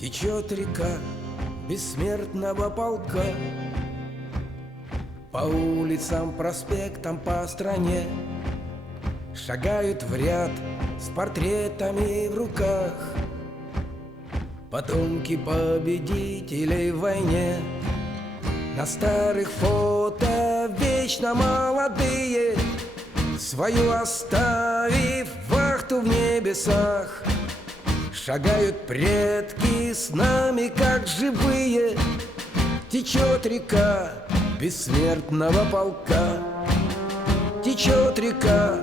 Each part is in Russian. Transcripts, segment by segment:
Течет река бессмертного полка по улицам, проспектам, по стране. Шагают в ряд с портретами в руках потомки победителей в войне. На старых фото вечно молодые, свою оставив вахту в небесах. Шагают предки с нами, как живые. Течет река бессмертного полка. Течет река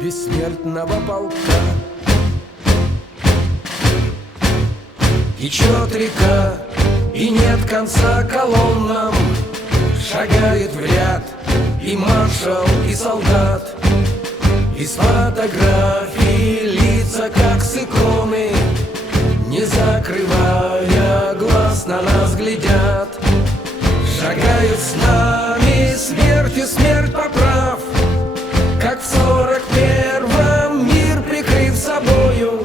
бессмертного полка. Течет река, и нет конца колоннам. Шагает в ряд и маршал, и солдат. Из фотографий лица, как с иконы, не закрывая глаз, на нас глядят. Шагают с нами, смертью смерть поправ, как в 41-м мир прикрыв собою.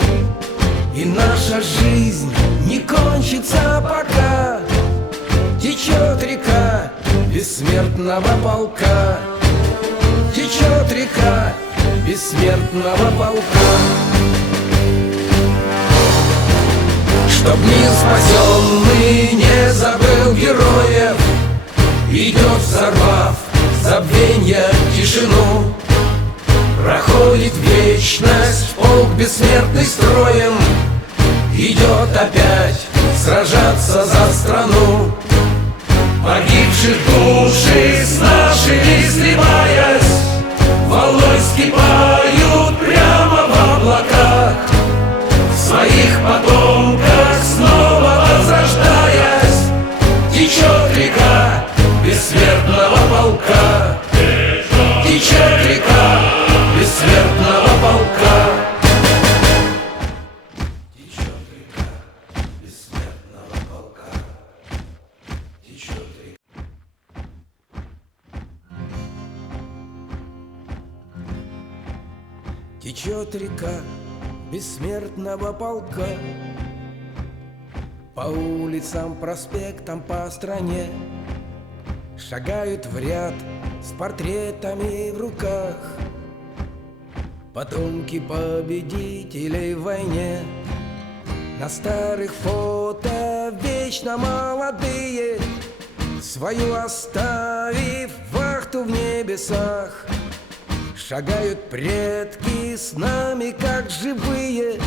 И наша жизнь не кончится пока. Течет река бессмертного полка. Течет река бессмертного полка. Чтоб мир спасенный не забыл героев, идет, взорвав забвенье, тишину. Проходит вечность, полк бессмертный строем, идет опять сражаться за страну. Погибших души с нашими сливаясь, волной вскипают прямо в облаках. В своих потомках снова возрождаясь, течет река бессмертного полка. Течет река бессмертного полка. Течет река бессмертного полка. Течет река. Течет река бессмертного полка по улицам, проспектам, по стране. Шагают в ряд с портретами в руках потомки победителей в войне. На старых фото вечно молодые, свою оставив вахту в небесах. Шагают предки с нами, как живые.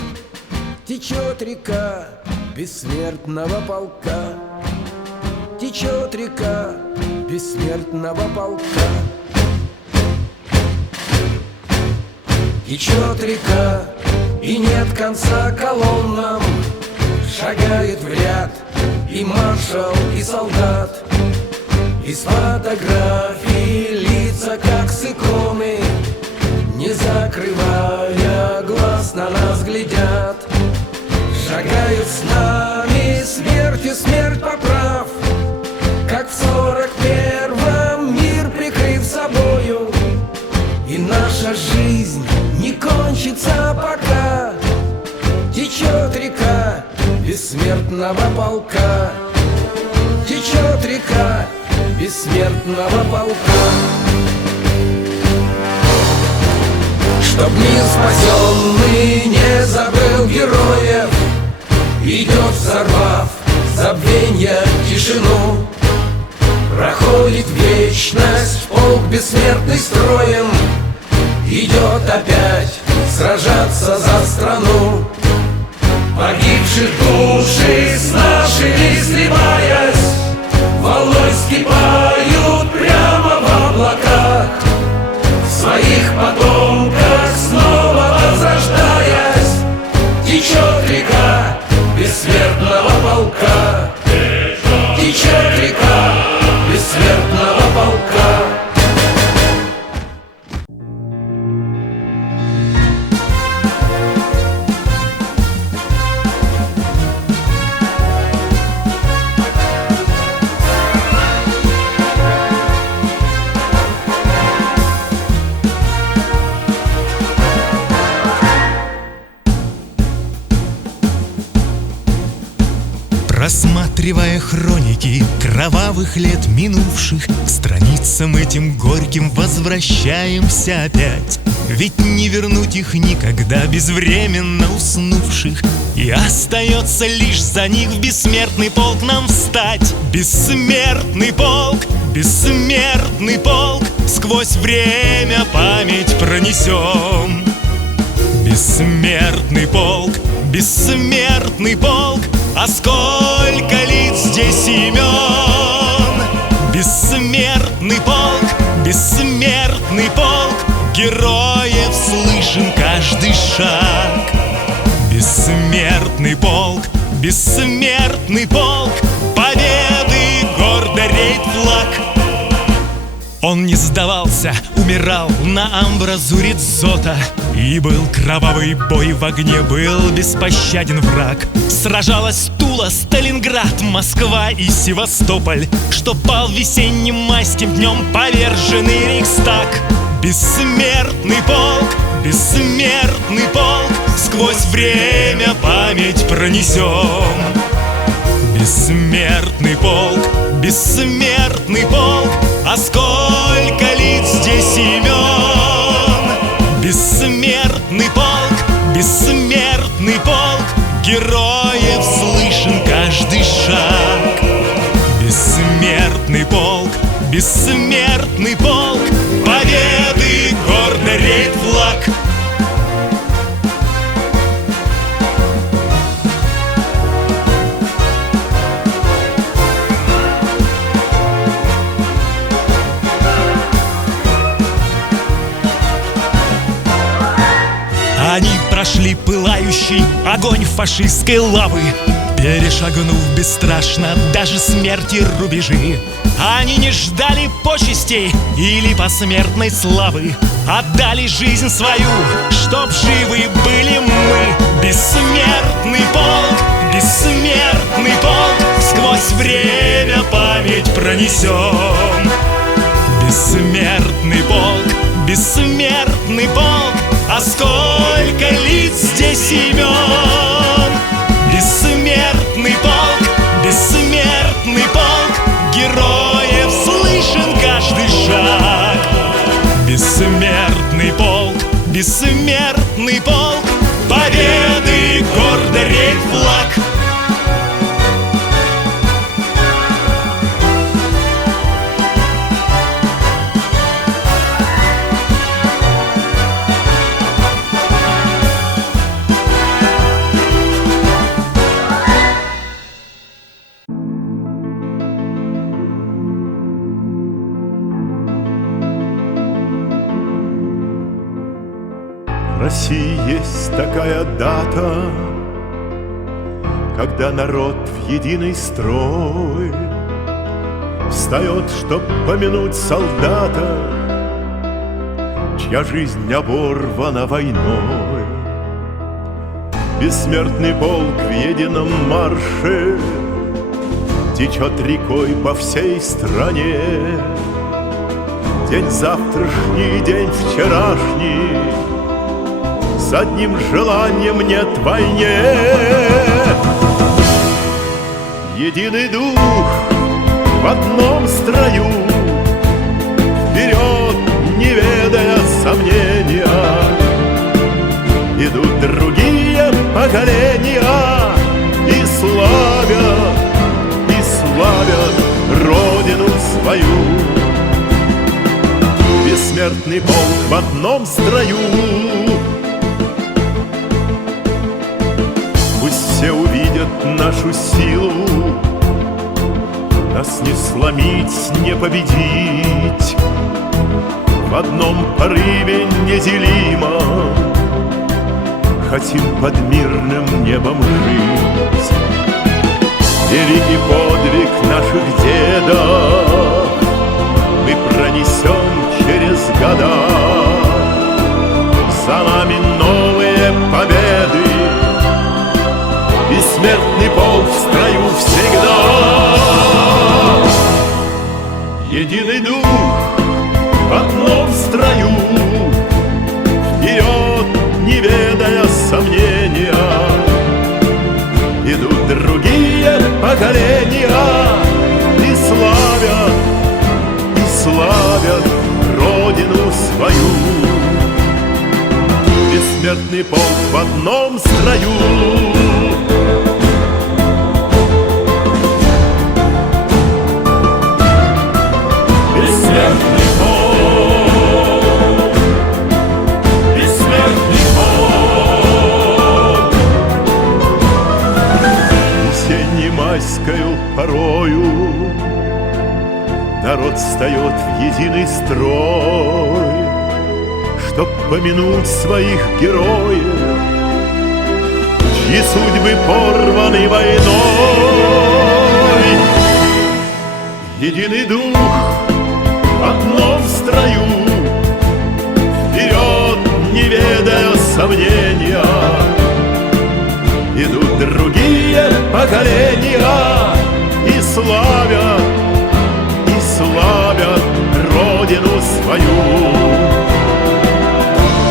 Течет река бессмертного полка. Течет река бессмертного полка. Течет река, и нет конца колоннам. Шагает в ряд и маршал, и солдат. Из фотографий лица, как с иконы, не закрывая глаз, на нас глядят. Шагают с нами, смертью смерть поправ, как в 41-м мир прикрыв собою. И наша жизнь не кончится пока. Течет река бессмертного полка. Течет река бессмертного полка. Чтоб мир спасенный не забыл героев, идет, взорвав забвенье, тишину. Проходит вечность, полк бессмертный строем, идет опять сражаться за страну. Погибших души с нашими сливаясь, волной вскипают прямо в облаках. В своих потомках снова возрождаясь, течет река бессмертного полка. Течет река бессмертного полка. Просматривая хроники кровавых лет минувших, к страницам этим горьким возвращаемся опять. Ведь не вернуть их никогда безвременно уснувших, и остается лишь за них в бессмертный полк нам встать. Бессмертный полк, бессмертный полк, сквозь время память пронесем. Бессмертный полк, бессмертный полк, а сколько лиц здесь имен! Бессмертный полк, бессмертный полк, героев слышен каждый шаг. Бессмертный полк, бессмертный полк, победы гордо реет флаг. Он не сдавался, умирал на амбразуре дзота, и был кровавый бой в огне, был беспощаден враг. Сражалась Тула, Сталинград, Москва и Севастополь, что пал весенним майским днем поверженный Рейхстаг. Бессмертный полк, бессмертный полк, сквозь время память пронесем. Бессмертный полк, бессмертный полк, а сколько лиц здесь имен! Бессмертный полк, бессмертный полк, героев слышен каждый шаг. Бессмертный полк, бессмертный полк, победы гордо реет флаг. Они прошли пылающий огонь фашистской лавы, перешагнув бесстрашно даже смерти рубежи. Они не ждали почестей или посмертной славы, отдали жизнь свою, чтоб живы были мы. Бессмертный полк, бессмертный полк, сквозь время память пронесем. Бессмертный полк, бессмертный полк, а сколько лиц здесь имен! Бессмертный полк, бессмертный полк, героев слышен каждый шаг. Бессмертный полк, бессмертный полк, победы гордо реет флаг. В России есть такая дата, когда народ в единый строй встает, чтоб помянуть солдата, чья жизнь оборвана войной. Бессмертный полк в едином марше течет рекой по всей стране. День завтрашний, день вчерашний, с одним желанием нет войне. Единый дух в одном строю, вперед, не ведая сомнения. Идут другие поколения и славят родину свою. Бессмертный полк в одном строю. Пусть все увидят нашу силу, нас не сломить, не победить. В одном порыве неделимо хотим под мирным небом жить. Великий подвиг наших дедов мы пронесем через года. За нами новые победы, бессмертный полк в строю всегда. Единый дух в одном строю, вперед, не ведая сомнения. Идут другие поколения бессмертный полк в одном строю. Бессмертный полк, бессмертный полк. Осенне-майскою порою народ встает в единый строй, чтоб помянуть своих героев, чьи судьбы порваны войной. Единый дух в одном строю, вперед, не ведая сомнения, идут другие поколения и славят Родину свою.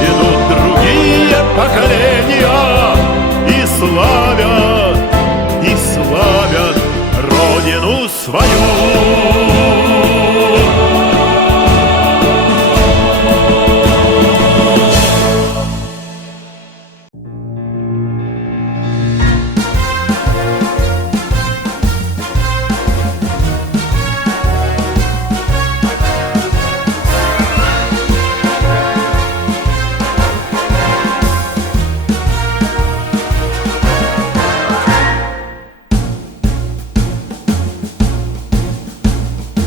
Идут другие поколения и славят Родину свою.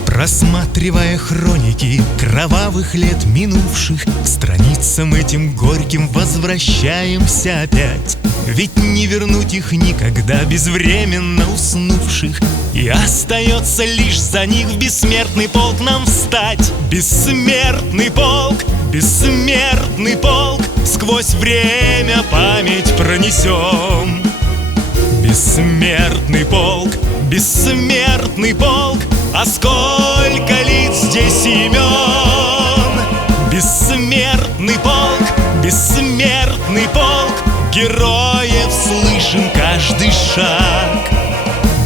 Просматривая хроники кровавых лет минувших, к страницам этим горьким возвращаемся опять. Ведь не вернуть их никогда безвременно уснувших, и остается лишь за них в бессмертный полк нам встать. Бессмертный полк, бессмертный полк, сквозь время память пронесем. Бессмертный полк, бессмертный полк, а сколько лиц здесь имен! Бессмертный полк, бессмертный полк, героев слышен каждый шаг.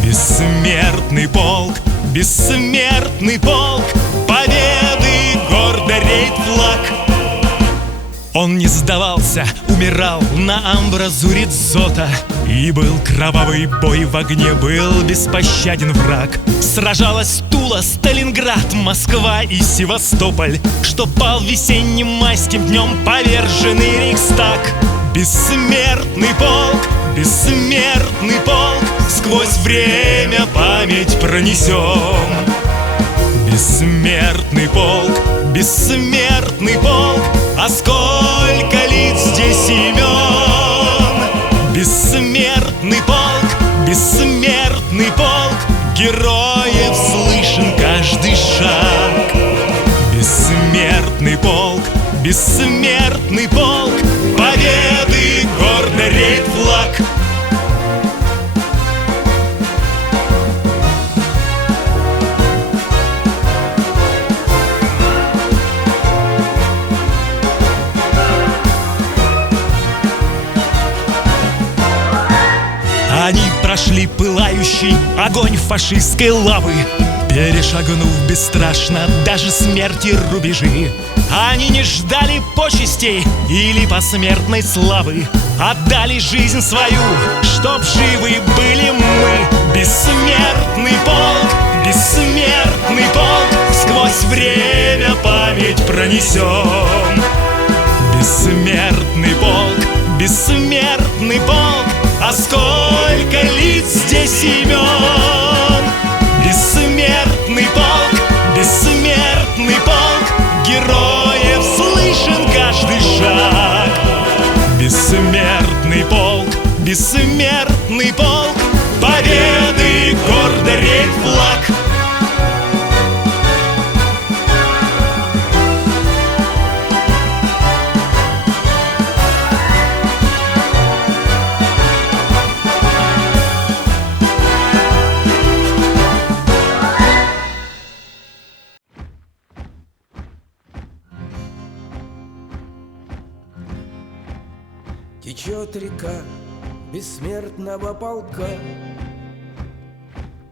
Бессмертный полк, бессмертный полк, победы гордо реет флаг. Он не сдавался, умирал на амбразуре дзота, и был кровавый бой в огне, был беспощаден враг. Сражалась Тула, Сталинград, Москва и Севастополь, что пал весенним майским днем поверженный Рейхстаг. Бессмертный полк, бессмертный полк, сквозь время память пронесем. Бессмертный полк, бессмертный полк, а сколько лиц здесь имен! Бессмертный полк, бессмертный полк, героев слышен каждый шаг. Бессмертный полк, бессмертный полк, победы гордо реет флаг. Они прошли пылающий огонь фашистской лавы, перешагнув бесстрашно даже смерти рубежи. Они не ждали почестей или посмертной славы, отдали жизнь свою, чтоб живы были мы. Бессмертный полк, бессмертный полк, сквозь время память пронесем. Бессмертный полк, бессмертный полк, а сколько лиц здесь имен! Бессмертный полк, бессмертный полк, героев слышен каждый шаг. Бессмертный полк, бессмертный полк, победы гордо реет флаг. Течет река бессмертного полка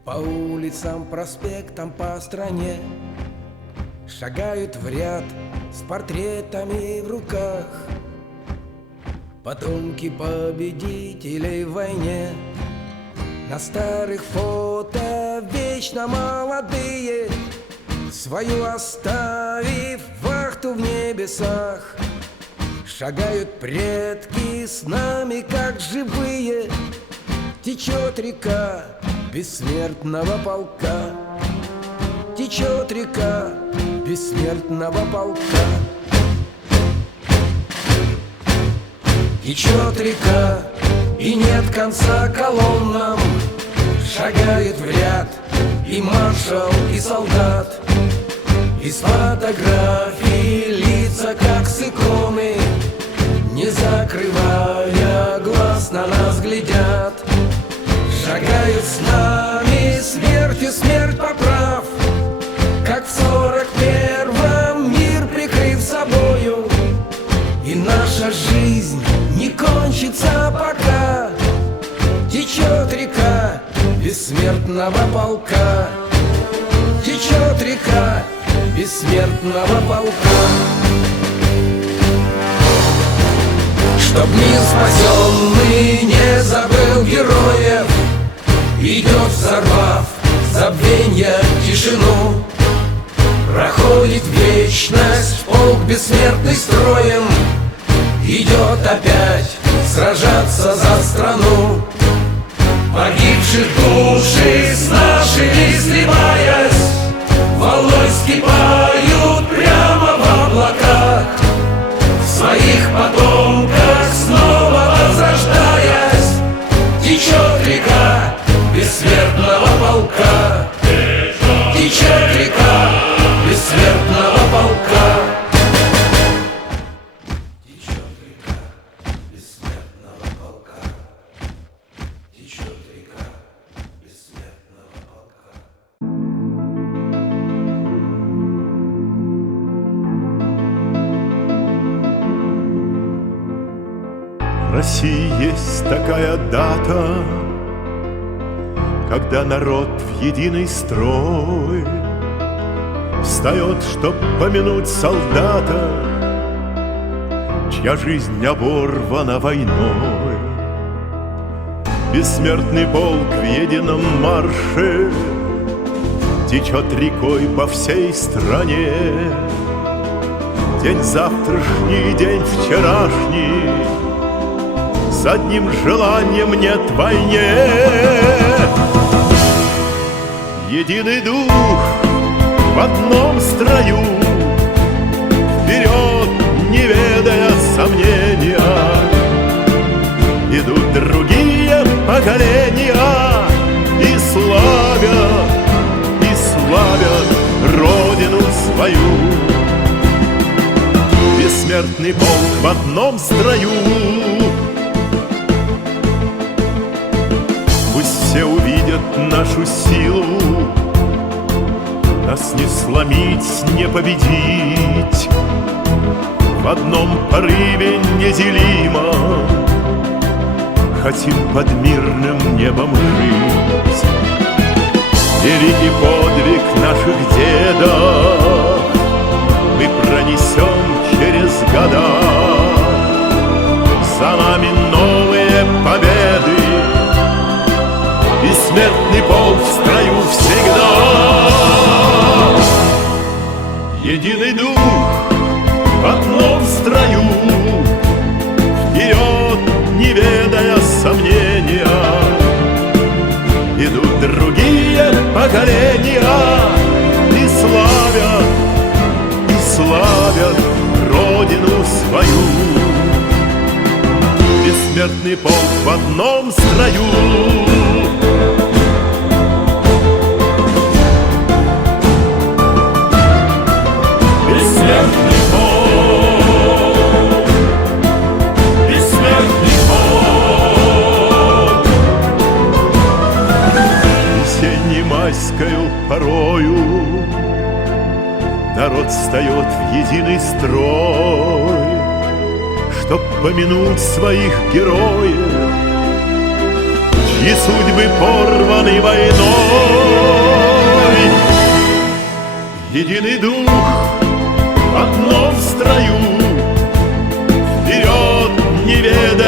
по улицам, проспектам, по стране. Шагают в ряд с портретами в руках, потомки победителей в войне. На старых фото вечно молодые, свою оставив вахту в небесах. Шагают предки с нами, как живые. Течет река бессмертного полка. Течет река бессмертного полка. Течет река, и нет конца колоннам. Шагает в ряд и маршал, и солдат. Из фотографий лица, как с иконы, не закрывая глаз, на нас глядят. Шагают с нами, смертью смерть поправ, как в 41-м мир прикрыв собою. И наша жизнь не кончится пока. Течет река бессмертного полка. Течет река бессмертного полка. Чтоб мир спасенный не забыл героев, идет, взорвав забвенья тишину. Проходит вечность, полк бессмертный строем, идет опять сражаться за страну. Погибших души с нашими сливаясь, волной вскипают прямо в облаках. В своих потомках снова возрождаясь, течет река бессмертного полка. Течет река бессмертного полка. Течет река бессмертного полка. Течет река бессмертного полка. В России есть такая дата, когда народ в единый строй встает, чтоб помянуть солдата, чья жизнь оборвана войной. Бессмертный полк в едином марше течет рекой по всей стране. День завтрашний, день вчерашний, с одним желанием нет войне. Единый дух в одном строю, вперед, не ведая сомнения, идут другие поколения и славят родину свою. Бессмертный полк в одном строю. Пусть все увидят нашу силу, нас не сломить, не победить. В одном порыве неделимо хотим под мирным небом жить. Великий подвиг наших дедов мы пронесем через года. За нами новые победы, бессмертный полк в строю всегда. Единый дух в одном строю, вперед, не ведая сомнения, идут другие поколения и славят родину свою. Бессмертный полк в одном строю. Бессмертный полк, бессмертный полк. Весенне-майскою порою народ встает в единый строй, чтоб помянуть своих героев, чьи судьбы порваны войной. Единый дух в одном строю, вперед, не ведая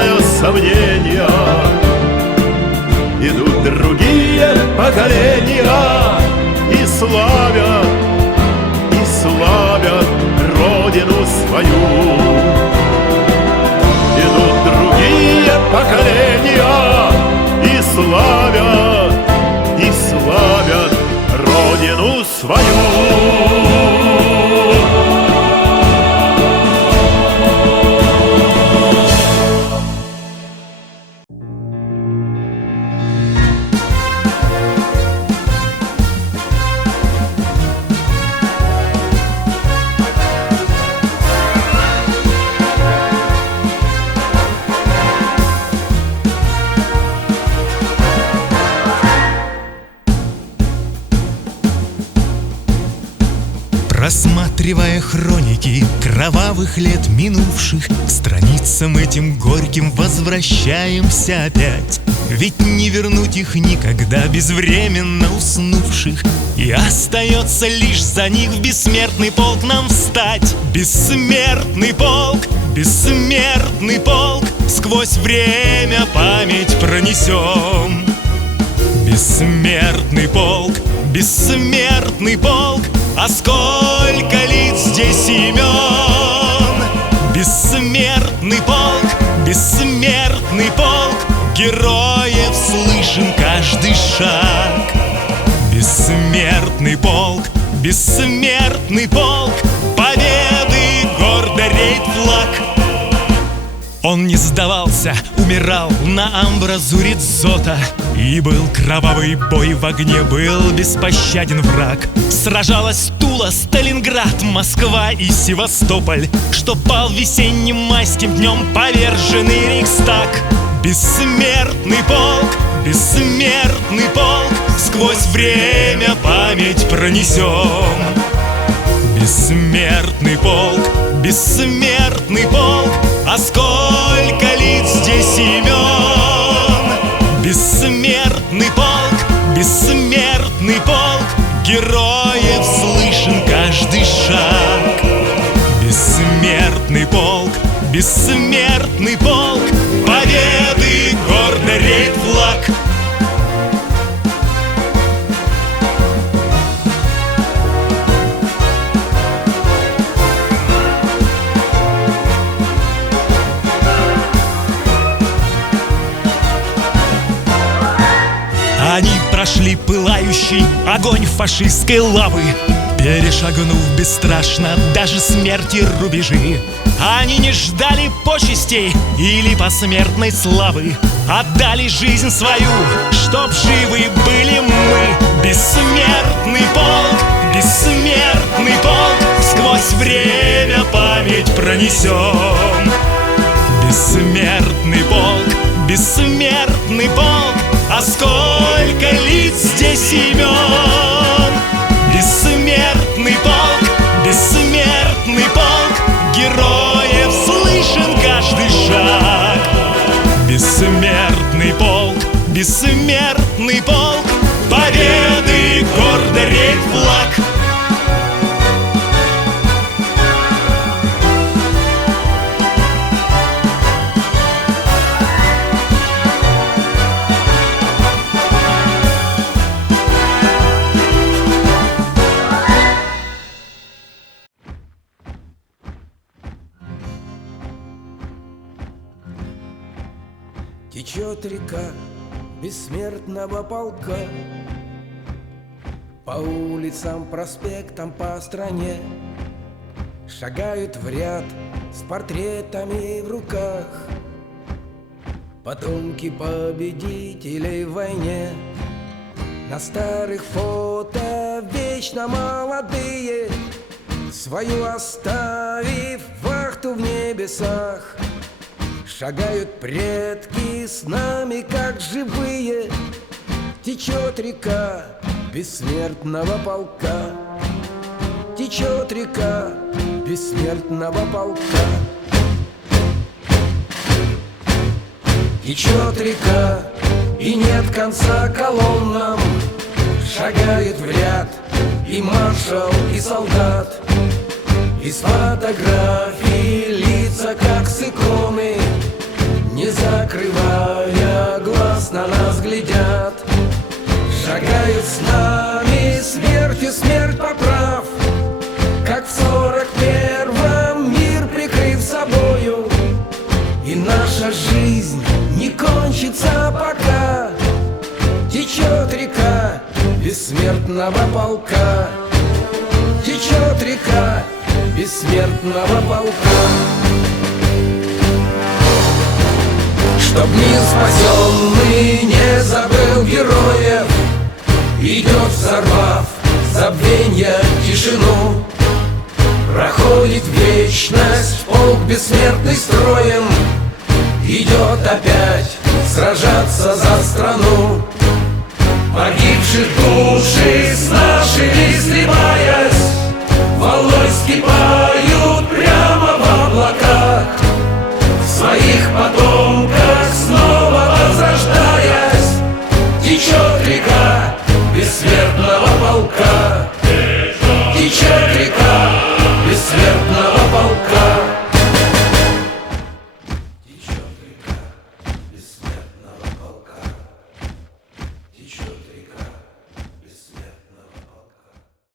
Пересматривая хроники кровавых лет минувших, к страницам этим горьким возвращаемся опять. Ведь не вернуть их никогда безвременно уснувших, и остается лишь за них в бессмертный полк нам встать. Бессмертный полк, бессмертный полк, сквозь время память пронесем. Бессмертный полк, бессмертный полк, а сколько лиц здесь имен. Бессмертный полк, бессмертный полк, героев слышен каждый шаг. Бессмертный полк, бессмертный полк, победы гордо реет флаг. Он не сдавался, умирал на амбразуре дзота, и был кровавый бой в огне, был беспощаден враг. Сражалась Тула, Сталинград, Москва и Севастополь, что пал весенним майским днем поверженный Рейхстаг. Бессмертный полк, бессмертный полк, сквозь время память пронесем. Бессмертный полк, бессмертный полк, а сколько лиц здесь имен. Бессмертный полк, бессмертный полк, героев слышен каждый шаг. Бессмертный полк, бессмертный полк, победы гордо реет флаг. Они прошли пылающий огонь фашистской лавы, перешагнув бесстрашно даже смерти рубежи. Они не ждали почестей или посмертной славы, отдали жизнь свою, чтоб живы были мы. Бессмертный полк, бессмертный полк, сквозь время память пронесем. Бессмертный полк, бессмертный полк, а сколько лиц здесь имен. Бессмертный полк, бессмертный полк, героев слышен каждый шаг. Бессмертный полк, бессмертный полк, победы гордо реет флаг. Течет река бессмертного полка по улицам, проспектам, по стране. Шагают в ряд с портретами в руках потомки победителей в войне. На старых фото вечно молодые, свою оставив вахту в небесах. Шагают предки с нами, как живые. Течет река бессмертного полка. Течет река бессмертного полка. Течет река, и нет конца колоннам. Шагает в ряд и маршал, и солдат. Из фотографий лица, как с иконы, не закрывая глаз, на нас глядят. Шагают с нами, смертью смерть поправ, как в 41-м мир прикрыв собою. И наша жизнь не кончится пока. Течет река бессмертного полка. Течет река бессмертного полка. Чтоб мир спасенный не забыл героев, идет, взорвав забвенья тишину. Проходит вечность, полк бессмертный строем, идет опять сражаться за страну. Погибших души с нашими сливают.